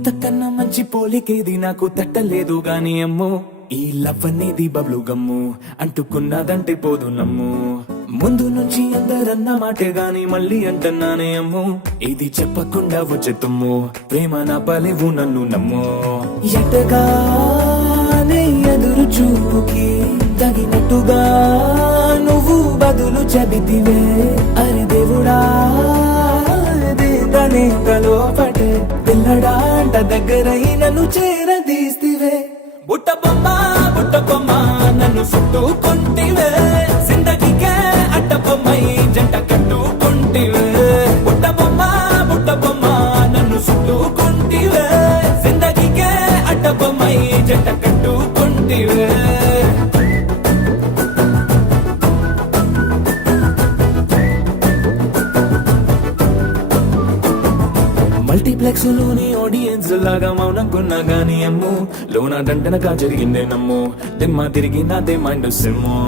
ఇంతకన్నా మంచి పోలికేది నాకు తట్టలేదు గాని అమ్మో ఈ లవ్ అనేది బబ్లు గమ్ము అంటుకున్నదంటే పోదు నమ్ము ముందు నుంచి అందరన్న మాటే గాని మళ్ళీ అంటున్నానే అమ్ము ఇది చెప్పకుండా వచ్చే తుమ్ము ప్రేమ నా పలేవు నన్ను నమ్ము ఎటగానే ఎదురు చూపుకి తగినట్టుగా నువ్వు బదులు చెబితివే అరే దేవుడా దేదనే లోపటే పిల్లడా అంట దగ్గరై నన్ను చేరదీస్తివే బుట్ట బొమ్మ నన్ను చుట్టుకుంటివే జిందగీకే అడ్డ బొమ్మై జంట కట్టుకుంటివే బుట్ట బొమ్మ నన్ను చుట్టుకుంటివే జిందగీకే అడ్డ బొమ్మై జంట కట్టుకుంటివే మల్టీప్లెక్స్ లోని ఆడియన్స్ లాగా మౌనంకున్నా గానీ అమ్ము లోన దండనగా జరిగిందే నమ్ము దిమ్మ తిరిగి నాదే మైండ్ సిమ్ము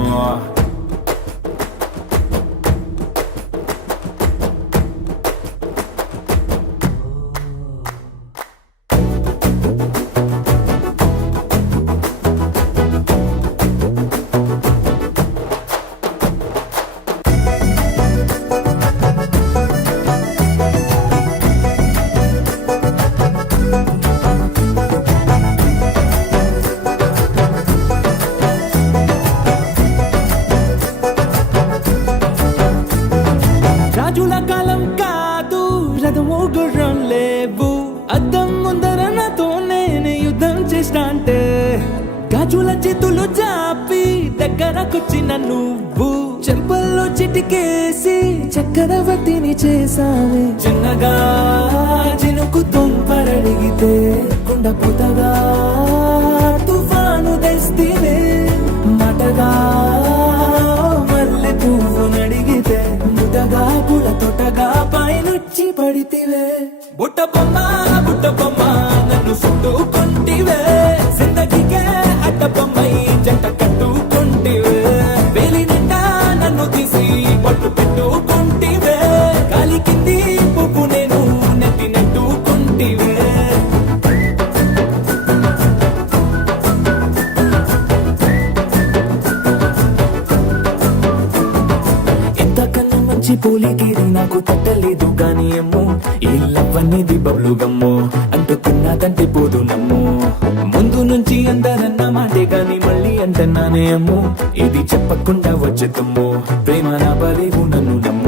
రాజుల కాలం కాదు రథమో గుర్రం లేవు అద్దం ముందర నాతో నేనే యుద్ధం చేస్తా అంటే గాజుల చేతులు జాపి దగ్గరకొచ్చిన నువ్వు చెంపల్లో చిటికేసి చక్రవర్తిని చేసావే చిన్నగా చినుకు తుంపరడిగితే కుండపోతగా తుఫాను తెస్తివే మటగా మల్లె పువ్వు నడిగితే ముదగా పుల తొటగా పైనొచ్చి పడితివే బుట్ట బొమ్మ నన్ను చుట్టుకుంటివే జిందగీకే అడ్డ బొమ్మై జంట కట్టుకుంటివే వేలి నిండా నన్ను తీసి పట్టు పెట్టుకుంటివే గాలి కింది పువ్వు నేను నెత్తి నెట్టుకుంటివే ఎంతకన్నా మంచి పోలికేది నాకు తట్టలేదు గాని అమ్ము ఈ లవ్ అనేది బబ్లు గమ్ము అంటుకున్నదంటే పోదు నమ్ము ముందు నుంచి అందరన్న మాటే గాని మళ్ళీ అంటున్నానే అమ్ము ఇది చెప్పకుండా వచ్చే తుమ్ము ప్రేమ నా బలేవు నన్ను నమ్ము